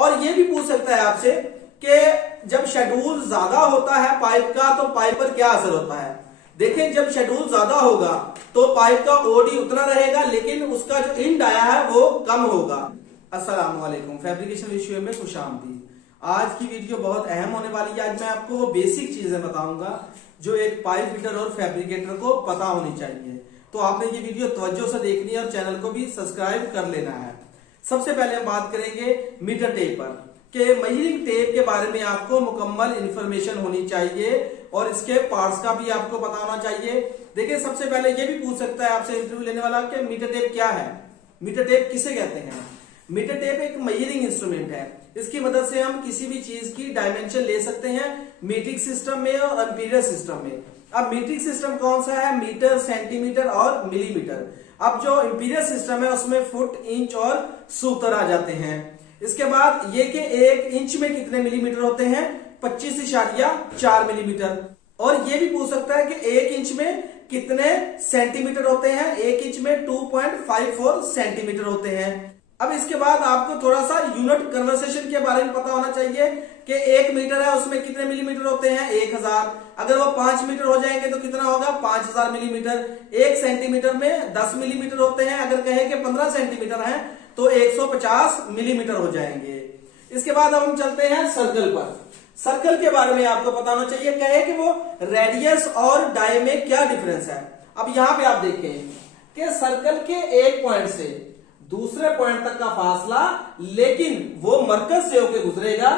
और ये भी पूछ सकता है आपसे कि जब शेड्यूल ज्यादा होता है पाइप का तो पाइप पर क्या असर होता है। देखिए जब शेड्यूल ज्यादा होगा तो पाइप का ओडी उतना रहेगा लेकिन उसका जो इंड आया है वो कम होगा। अस्सलाम वालेकुम, फैब्रिकेशन विषय में खुशामदीद। आज की वीडियो बहुत अहम होने वाली है। आज मैं आपको वो बेसिक चीजें बताऊंगा जो एक पाइप फिटर और फैब्रिकेटर को पता होनी चाहिए। तो आपने ये वीडियो तवज्जो से देखनी है और चैनल को भी सब्सक्राइब कर लेना है। सबसे पहले हम बात करेंगे मीटर टेप पर कि मेजरिंग टेप के बारे में आपको मुकम्मल इंफॉर्मेशन होनी चाहिए और इसके पार्ट्स का भी आपको पता होना चाहिए। देखिए सबसे पहले ये भी पूछ सकता है आपसे इंटरव्यू लेने वाला कि मीटर टेप क्या है, मीटर टेप किसे कहते हैं। मीटर टेप एक मेजरिंग इंस्ट्रूमेंट है। इसकी मदद से हम किसी भी चीज की डायमेंशन ले सकते हैं मीट्रिक सिस्टम में और एम्पीरियल सिस्टम में। अब मीट्रिक सिस्टम कौन सा है, मीटर, सेंटीमीटर और मिलीमीटर। अब जो इंपीरियल सिस्टम है उसमें फुट, इंच और सूत्र आ जाते हैं। इसके बाद ये कि एक इंच में कितने मिलीमीटर होते हैं, 25.4 मिलीमीटर। और ये भी पूछ सकता है कि एक इंच में कितने सेंटीमीटर होते हैं, एक इंच में 2.54 सेंटीमीटर होते हैं। अब इसके बाद आपको थोड़ा सा यूनिट कन्वर्सेशन के बारे में पता होना चाहिए कि 1 मीटर है उसमें कितने मिलीमीटर होते हैं, 1000। अगर वो 5 मीटर हो जाएंगे तो कितना होगा, 5000 मिलीमीटर। 1 सेंटीमीटर में 10 मिलीमीटर होते हैं, अगर कहें कि 15 सेंटीमीटर है तो 150 मिलीमीटर हो जाएंगे। इसके बाद अब हम चलते हैं सर्कल पर। सर्कल के बारे में आपको पता होना चाहिए, कहे कि वो रेडियस और डाय में क्या डिफरेंस है। अब यहां पे आप देखें कि सर्कल के एक पॉइंट से दूसरे पॉइंट तक का फासला लेकिन वो मरकज से होकर गुजरेगा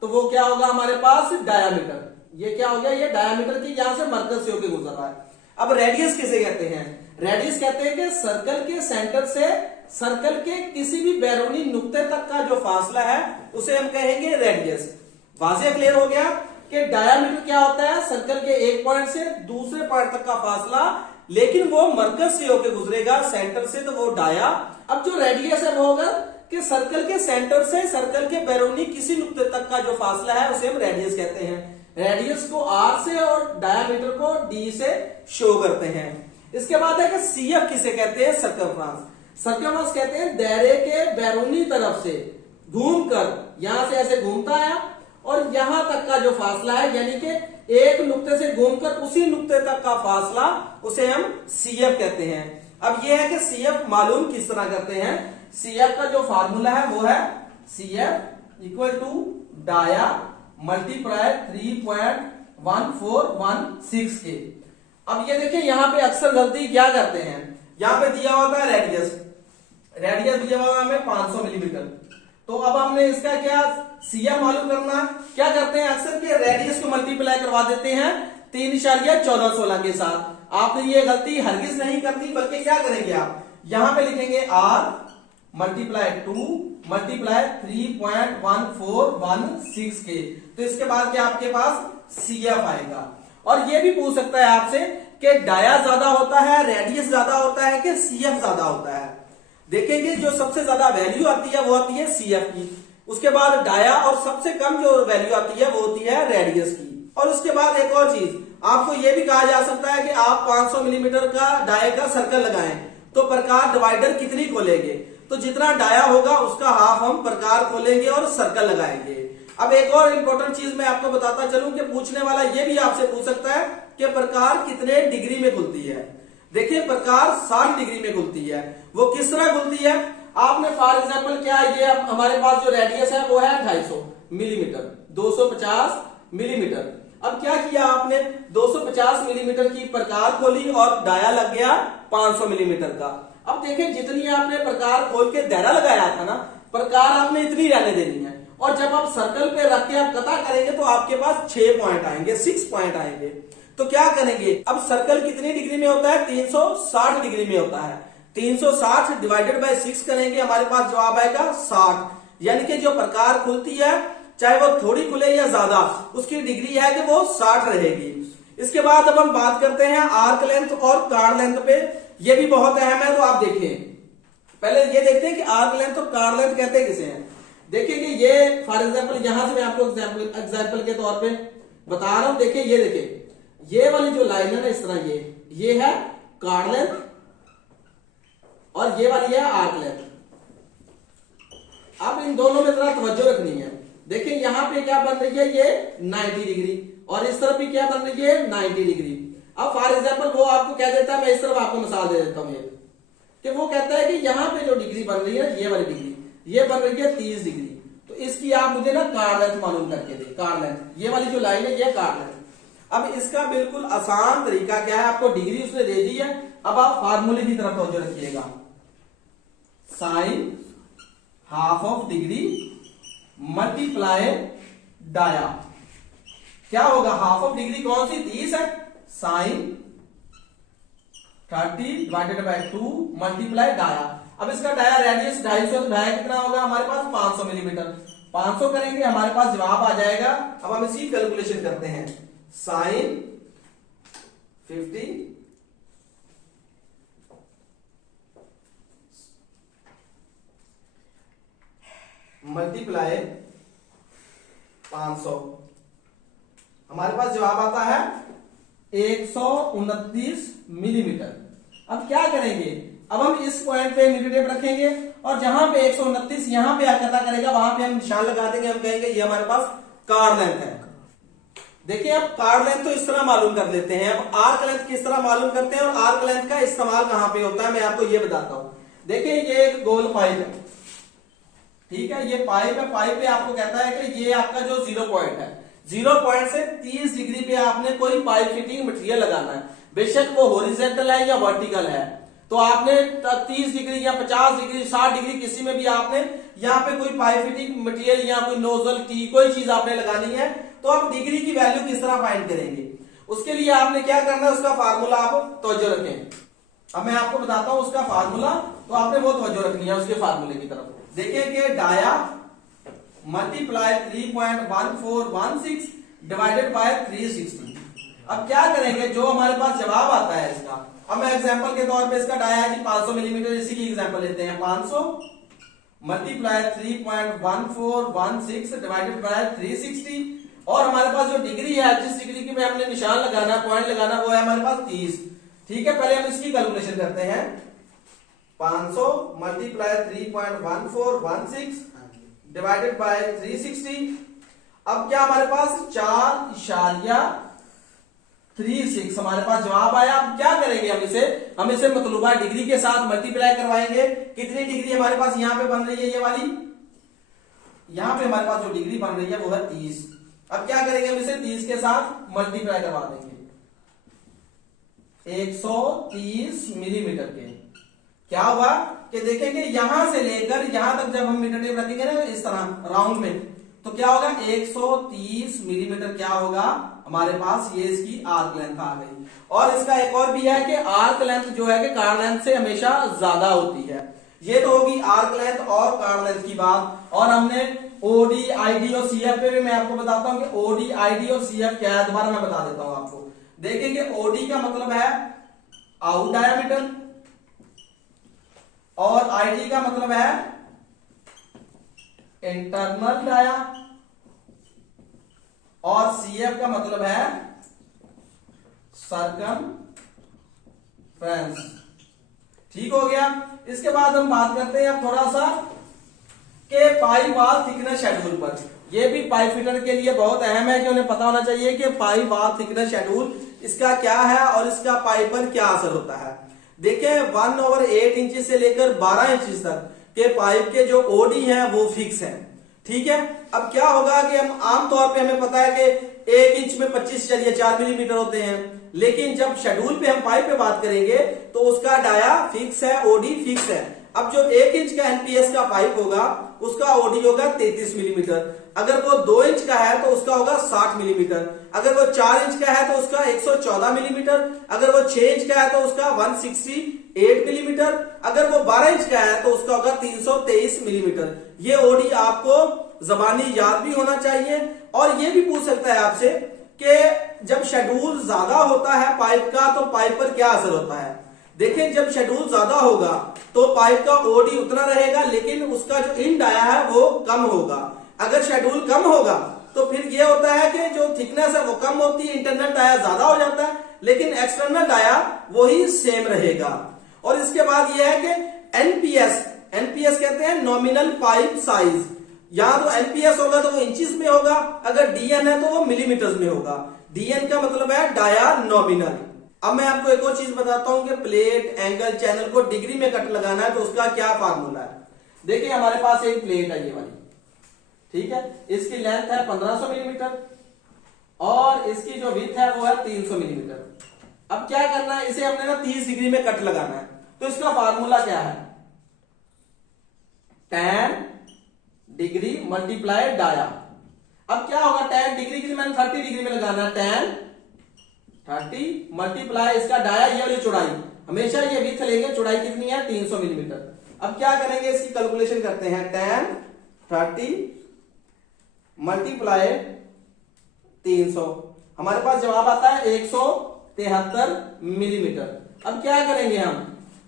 तो वो क्या होगा हमारे पास, डायामीटर। ये क्या हो गया, ये डायामीटर की यहां से मरकज से होकर गुजर रहा है। अब रेडियस किसे कहते हैं, रेडियस कहते हैं कि सर्कल के सेंटर से सर्कल के किसी भी बैरूनी नुक्ते तक का जो फासला है उसे हम कहेंगे रेडियस। वाज़ेह क्लियर हो गया कि डायामीटर क्या होता है, सर्कल के एक पॉइंट से दूसरे पॉइंट तक का फासला लेकिन वो मरकज से होकर गुजरेगा सेंटर से, तो वो डाया। अब जो रेडियस है वो होगा कि सर्कल के सेंटर से सर्कल के बैरूनी किसी नुक्ते तक का जो फासला है उसे हम रेडियस कहते हैं। रेडियस को आर से और डायामीटर को डी से शो करते हैं। इसके बाद है कि सीएफ किसे कहते हैं, सर्कमफ्रेंस। सर्कमफ्रेंस कहते हैं दायरे के बैरूनी तरफ से घूमकर, यहां से ऐसे घूमता है और यहां तक का जो फासला है, यानी कि एक नुक्ते से घूमकर उसी नुक्ते तक का फासला, उसे हम सीएफ कहते हैं। अब यह है कि सीएफ मालूम किस तरह करते हैं। सीएफ का जो फार्मूला है वो है CF equal to dia multiply 3.1416 के। अब ये देखिए यहां पे अक्सर गलती क्या करते हैं, यहां पे दिया होता है रेडियस, रेडियस दिया हुआ हमें 500 मिलीमीटर। तो अब हमने इसका क्या सीएफ मालूम करना, क्या करते हैं अक्सर के रेडियस को मल्टीप्लाई करवा देते हैं 3.1416 के साथ। आपने ये गलती हरगिज नहीं करनी, बल्कि क्या करेंगे आप यहां पे लिखेंगे r मल्टीप्लाई 2 मल्टीप्लाई 3.1416 के। तो इसके बाद क्या आपके पास सीएफ आएगा। और ये भी पूछ सकता है आपसे कि डाया ज्यादा होता है, रेडियस ज्यादा होता है कि सीएफ ज्यादा होता है। देखेंगे जो सबसे ज्यादा वैल्यू आती है वो आती है सीएफ की, उसके बाद डाया और सबसे कम जो वैल्यू आती है वो होती है रेडियस की। और उसके बाद एक और चीज आपको ये भी कहा जा सकता है कि आप 500 मिलीमीटर का डाया का सर्कल लगाएं तो प्रकार डिवाइडर कितनी खोलेंगे, तो जितना डाया होगा उसका हाफ हम प्रकार खोलेंगे और सर्कल लगाएंगे। अब एक और इंपॉर्टेंट चीज मैं आपको बताता चलूं कि पूछने वाला ये भी आपसे पूछ सकता है कि प्रकार कितने डिग्री में खुलती है। देखिए प्रकार 60 डिग्री में खुलती है। वो किस तरह खुलती है, आपने फॉर एग्जाम्पल क्या, ये हमारे पास जो रेडियस है वो है 250 मिलीमीटर, 250 मिलीमीटर। अब क्या किया आपने, 250 मिलीमीटर की प्रकार खोली और डाया लग गया 500 मिलीमीटर का। अब देखें जितनी आपने प्रकार खोल के दायरा लगाया था ना, प्रकार आपने इतनी रहने देनी है। और जब आप सर्कल पे रख के आप कता करेंगे तो आपके पास 6 पॉइंट आएंगे, 6 पॉइंट आएंगे। तो क्या करेंगे, अब सर्कल कितनी डिग्री में होता है, 360 डिग्री में होता है। 360 डिवाइडेड बाय 6 करेंगे, हमारे पास जवाब आएगा 60। यानी कि जो प्रकार खुलती है चाहे वो थोड़ी खुले या ज्यादा, उसकी डिग्री है कि वो 60 रहेगी। इसके बाद अब हम बात करते हैं आर्क लेंथ और कार्ड लेंथ पे। ये भी बहुत अहम है, तो आप देखें पहले ये देखते हैं कि आर्क लेंथ और कार्ड लेंथ कहते किसे हैं। देखिए कि ये फॉर एग्जाम्पल यहां से मैं आपको एग्जाम्पल के तौर पे बता रहा हूं। देखिए ये देखिए ये वाली जो लाइन है ना इस तरह, ये है कार्ड लेंथ और ये वाली है आर्क लेंथ। अब इन दोनों में जरा तवज्जो रखनी है। देखिए यहाँ पे क्या बन रही है, ये 90 डिग्री, और इस तरफ भी क्या बन रही है, 90 डिग्री। अब फॉर एग्जाम्पल वो आपको कह देता है, मैं इस तरफ आपको मिसाल दे देता हूँ, कि वो कहता है कि यहाँ पे जो डिग्री बन रही है, ये वाली डिग्री, ये बन रही है 30 डिग्री। तो इसकी आप मुझे ना कार्ड लेंथ मालूम करके दे, कार्ड लेंथ, ये वाली जो लाइन है ये कार्ड लेंथ। अब इसका बिल्कुल आसान तरीका क्या है, आपको डिग्री उसने दे दी है, अब आप फार्मूले की तरफ तवज्जो रखिएगा। Sine half of degree multiply dia, क्या होगा, हाफ ऑफ डिग्री कौन सी, 30 है, sine 30 divided by 2 multiply dia. अब इसका डाया रेडियस 250, तो डाया कितना होगा हमारे पास, 500 मिलीमीटर। 500 करेंगे हमारे पास जवाब आ जाएगा। अब हम इसकी कैलकुलेशन करते हैं, साइन 50 मल्टीप्लाई 500, हमारे पास जवाब आता है 129 मिलीमीटर। अब क्या करेंगे, अब हम इस पॉइंट पे मीटर टेप रखेंगे, और जहां पे 129 यहां पे पता करेगा, वहां पे हम निशान लगा देंगे, हम कहेंगे ये हमारे पास कार्ड लेंथ है। देखिए अब कार्ड लेंथ तो इस तरह मालूम कर लेते हैं, अब आर्क लेंथ किस तरह मालूम करते हैं, और आर्क लेंथ का इस्तेमाल कहां पे होता है, मैं आपको ये बताता हूं। देखिए ये एक गोल पाइप है, ठीक है, ये पाइप है, पाइप पे आपको कहता है कि ये आपका जो 0 पॉइंट है, 0 पॉइंट से 30 डिग्री पे आपने कोई पाइप फिटिंग मटेरियल लगाना है, बेशक वो हॉरिजॉन्टल है या वर्टिकल है। तो आपने 30 डिग्री या 50 डिग्री 60 डिग्री किसी में भी आपने यहाँ पे कोई पाइप फिटिंग मटेरियल या कोई नोजल की कोई चीज आपने लगानी है, तो आप डिग्री की वैल्यू किस तरह फाइंड करेंगे, उसके लिए आपने क्या करना है, उसका फार्मूला आप तवज्जो रखें। अब मैं आपको बताता हूं उसका फार्मूला, तो आपने वो तवज्जो रखनी है उसके फार्मूले की तरफ। देखिए कि डाया मल्टीप्लाई 3.1416 डिवाइडेड बाय 360। अब क्या करेंगे, जो हमारे पास जवाब आता है इसका, अब मैं एग्जांपल के तौर पे इसका डाया है जी 500 मिलीमीटर, इसी की एग्जांपल लेते हैं, 500 मल्टीप्लाई 3.1416 डिवाइडेड बाय 360, और हमारे पास जो डिग्री है, जिस डिग्री की पे हमने निशान लगाना, पॉइंट लगाना, वो है हमारे पास 30। ठीक है, पहले हम इसकी कैलकुलेशन करते हैं, 500 मल्टीप्लाई 3.1416 डिवाइडेड बाय 360। अब क्या हमारे पास 4.36 हमारे पास जवाब आया। अब क्या करेंगे, हम इसे मतलूबा डिग्री के साथ मल्टीप्लाई करवाएंगे। कितनी डिग्री हमारे पास यहां पे बन रही है, ये वाली, यहां पे हमारे पास जो डिग्री बन रही है वो है 30। अब क्या करेंगे, हम इसे 30 के साथ मल्टीप्लाई करवा देंगे 130 मिलीमीटर के। क्या हुआ कि देखेंगे यहां से लेकर यहां तक जब हम मीटर टेप रखेंगे ना इस तरह राउंड में, तो क्या होगा, 130 मिलीमीटर क्या होगा हमारे पास, ये इसकी आर्क लेंथ आ गई। और इसका एक और भी है कि आर्क लेंथ जो है कि कार्ड लेंथ से हमेशा ज्यादा होती है। ये तो होगी आर्क लेंथ और कार्ड लेंथ की बात। और हमने ओडी, आईडी और सीएफ पे भी मैं आपको बताता हूं कि ओडी, आईडी और सीएफ क्या है, दोबारा मैं बता देता हूं आपको। देखेंगे ओडी का मतलब है आउट डायामीटर, और आईडी का मतलब है इंटरनल डाया, और सीएफ का मतलब है सरकमफ्रेंस। ठीक हो गया। इसके बाद हम बात करते हैं अब थोड़ा सा के पाइप वॉल थिकनेस शेड्यूल पर। यह भी पाइप फिटर के लिए बहुत अहम है कि उन्हें पता होना चाहिए कि पाइप वॉल थिकनेस शेड्यूल इसका क्या है और इसका पाइप पर क्या असर होता है। देखिए 1/8 इंच से लेकर 12 इंच तक के पाइप के जो ओडी हैं वो फिक्स हैं। ठीक है, अब क्या होगा कि हम आमतौर पे हमें पता है कि 1 इंच में 25 चलिए 4 मिलीमीटर होते हैं, लेकिन जब शेड्यूल पे हम पाइप पे बात करेंगे तो उसका डाया फिक्स है, ओडी फिक्स है। अब जो 1 इंच का एनपीएस का पाइप होगा उसका ओडी होगा 33 मिलीमीटर, अगर वो 2 इंच का है तो उसका होगा 60 मिलीमीटर, अगर वो 4 इंच का है तो उसका 114 मिलीमीटर, अगर वो 6 इंच का है तो उसका 168 मिलीमीटर, अगर वो 12 इंच का है तो उसका होगा 323 मिलीमीटर। ये ओडी आपको जबानी याद भी होना चाहिए। और ये भी पूछ सकता है आपसे कि जब शेड्यूल ज्यादा होता है पाइप का तो पाइप पर क्या असर होता है। देखिए जब शेड्यूल ज्यादा होगा तो पाइप का ओडी उतना रहेगा, लेकिन उसका जो इन डाया है वो कम होगा। अगर शेड्यूल कम होगा तो फिर ये होता है कि जो थिकनेस है वो कम होती है, इंटरनल डाया ज्यादा हो जाता है, लेकिन एक्सटर्नल डाया वही सेम रहेगा। और इसके बाद ये है कि एनपीएस एनपीएस कहते हैं नॉमिनल पाइप साइज। यहां तो एनपीएस होगा तो वो इंचेस में होगा, अगर डीएन है तो वो मिलीमीटर्स में होगा। डीएन का मतलब है डाया नॉमिनल। अब मैं आपको एक और चीज बताता हूं कि प्लेट, एंगल, चैनल को डिग्री में कट लगाना है तो उसका क्या फार्मूला है। देखिए हमारे पास एक प्लेट है ये वाली, ठीक है, इसकी लेंथ है 1500 मिलीमीटर और इसकी जो विड्थ है वो है 300 मिलीमीटर। अब क्या करना है, इसे हमने ना 30 डिग्री में कट लगाना है, तो इसका फार्मूला क्या है, tan डिग्री मल्टीप्लाई डाया। अब क्या होगा, tan डिग्री की मैंने 30 डिग्री में लगाना है, tan 30 मल्टीप्लाई इसका डाया, ये वाली चौड़ाई, हमेशा ये विड्थ लेंगे, चौड़ाई कितनी है 300 मिलीमीटर। अब क्या करेंगे, इसकी कैलकुलेशन करते हैं, tan 30 मल्टीप्लाई 300, हमारे पास जवाब आता है 173 मिलीमीटर। अब क्या करेंगे हम,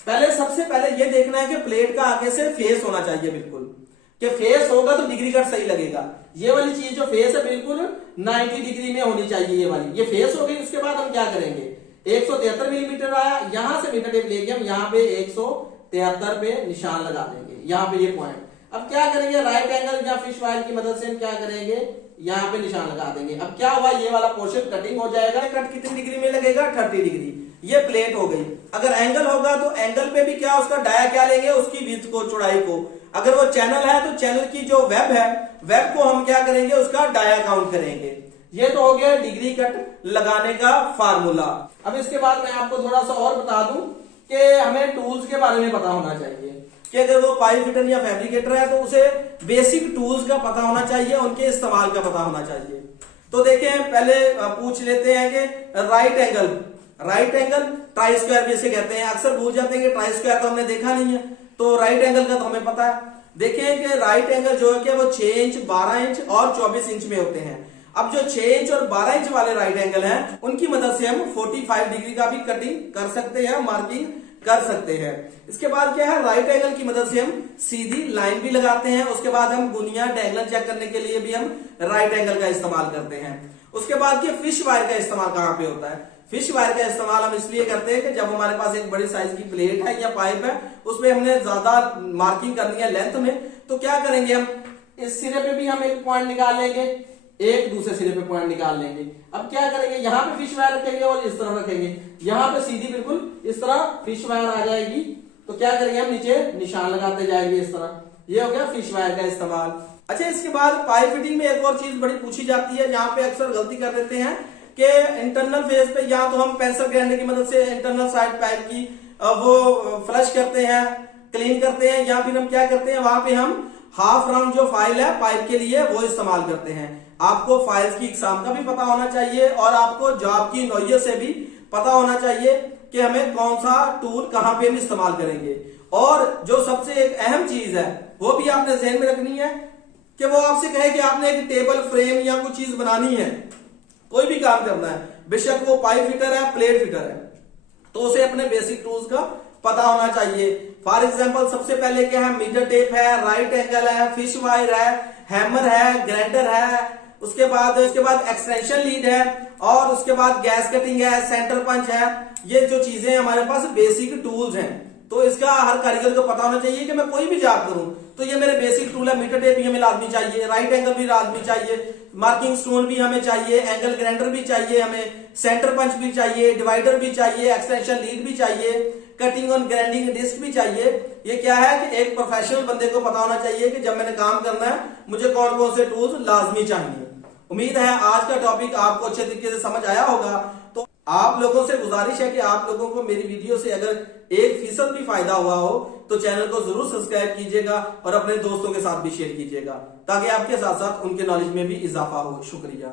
पहले सबसे पहले ये देखना है कि प्लेट का आगे से फेस होना चाहिए बिल्कुल, कि फेस होगा तो डिग्री कट सही लगेगा। ये वाली चीज जो फेस है बिल्कुल 90 डिग्री में होनी चाहिए, ये वाली, ये फेस हो गई। उसके बाद हम क्या करेंगे, 173 मिलीमीटर आया, यहां से मीटर टेप लेके हम यहां पे 173 पे निशान लगा देंगे, यहां पे ये पॉइंट। अब क्या करेंगे, राइट एंगल या फिश वायर की मदद से हम क्या करेंगे, यहां पे निशान लगा देंगे। अब क्या हुआ, ये वाला पोर्शन कटिंग हो जाएगा। कट कितनी डिग्री में लगेगा, 30 डिग्री। ये प्लेट हो गई। अगर एंगल होगा तो एंगल पे भी क्या, उसका डाया क्या लेंगे, उसकी विड्थ को, चौड़ाई को। अगर वो चैनल है तो चैनल की जो वेब है, वेब को हम क्या करेंगे, उसका डाया काउंट करेंगे। ये तो हो गया डिग्री कट लगाने का फार्मूला। अब इसके बाद मैं आपको थोड़ा सा और बता दूं कि हमें टूल्स के बारे में पता होना चाहिए, कि अगर वो पाइप फिटर या फैब्रिकेटर है तो उसे बेसिक टूल्स का पता होना चाहिए, उनके इस्तेमाल का पता होना चाहिए। तो देखें, पहले पूछ लेते हैं कि right angle, right angle try square भी इसे कहते हैं। अक्सर भूल जाते हैं कि ट्राई स्क्वायर तो हमने देखा नहीं है, तो राइट एंगल का तो हमें पता है। देखें कि राइट एंगल जो है कि वो 6 इंच, 12 इंच और 24 इंच में होते हैं। अब जो 6 इंच और 12 इंच वाले राइट एंगल हैं, उनकी मदद से हम 45 डिग्री का भी कटिंग कर सकते हैं, मार्किंग कर सकते हैं। इसके बाद क्या है, राइट एंगल की मदद से हम सीधी लाइन भी लगाते हैं। उसके बाद हम गुनिया, डायगोनल चेक करने के लिए भी हम राइट एंगल का इस्तेमाल करते हैं। उसके बाद ये फिश वायर का इस्तेमाल कहां पे होता है, फिश वायर का इस्तेमाल हम इसलिए करते हैं कि जब हमारे पास एक बड़ी साइज की प्लेट है या पाइप है, उसमें हमने ज्यादा मार्किंग करनी है लेंथ में, तो क्या करेंगे, हम इस सिरे पे भी हम एक पॉइंट निकाल लेंगे, एक दूसरे सिरे पे पॉइंट निकाल लेंगे। अब क्या करेंगे, यहाँ पे फिश वायर रखेंगे और इस तरफ रखेंगे, यहाँ पे सीधी बिल्कुल इस तरह फिश वायर आ जाएगी। तो क्या करेंगे, हम नीचे निशान लगाते जाएंगे इस तरह। ये हो गया फिश वायर का इस्तेमाल। अच्छा, इसके बाद पाइप फिटिंग में एक और चीज बड़ी पूछी जाती है, यहाँ पे अक्सर गलती कर देते हैं कि इंटरनल फेस पे या तो हम पेंसिल ग्राइंडर की मदद से इंटरनल साइड पाइप की वो फ्लश करते हैं, क्लीन करते हैं, या फिर हम क्या करते हैं, वहां पे हम हाफ राउंड जो फाइल है पाइप के लिए वो इस्तेमाल करते हैं। आपको फाइल्स की एग्जाम का भी पता होना चाहिए और आपको जॉब की नौयत से भी पता होना चाहिए कि हमें कौन सा टूल कहां पे हम इस्तेमाल करेंगे। और जो सबसे एक अहम चीज है वो भी आपने ध्यान में रखनी है कि वो आपसे कहे कि आपने एक टेबल, फ्रेम या कोई चीज बनानी है, कोई भी काम करना है, बेशक वो पाइप फिटर है, प्लेट फिटर है, तो उसे अपने बेसिक टूल्स का पता होना चाहिए। फॉर एग्जाम्पल सबसे पहले क्या है, मीटर टेप है, राइट एंगल है, फिश वायर है, हैमर है, ग्राइंडर है, उसके बाद एक्सटेंशन लीड है, और उसके बाद गैस कटिंग है, सेंटर पंच है। ये जो चीजें हमारे पास बेसिक टूल्स हैं, तो इसका हर कारीगर को पता होना चाहिए कि मैं कोई भी जॉब करूं तो ये मेरे बेसिक टूल है। मीटर टेप भी हमें लाजमी चाहिए, राइट एंगल भी लाजमी चाहिए, मार्किंग स्टोन भी हमें चाहिए, एंगल ग्राइंडर भी चाहिए, हमें सेंटर पंच भी चाहिए, डिवाइडर भी चाहिए, एक्सटेंशन लीड भी चाहिए, कटिंग और ग्राइंडिंग डिस्क भी चाहिए। ये क्या है कि एक प्रोफेशनल बंदे को पता होना चाहिए कि जब मैंने काम करना है मुझे कौन कौन से टूल्स लाजमी चाहिए। उम्मीद है आज का टॉपिक आपको अच्छे तरीके से समझ आया होगा। तो आप लोगों से गुजारिश है कि आप लोगों को मेरी वीडियो से अगर 1% भी फायदा हुआ हो तो चैनल को जरूर सब्सक्राइब कीजिएगा और अपने दोस्तों के साथ भी शेयर कीजिएगा, ताकि आपके साथ साथ उनके नॉलेज में भी इजाफा हो। शुक्रिया।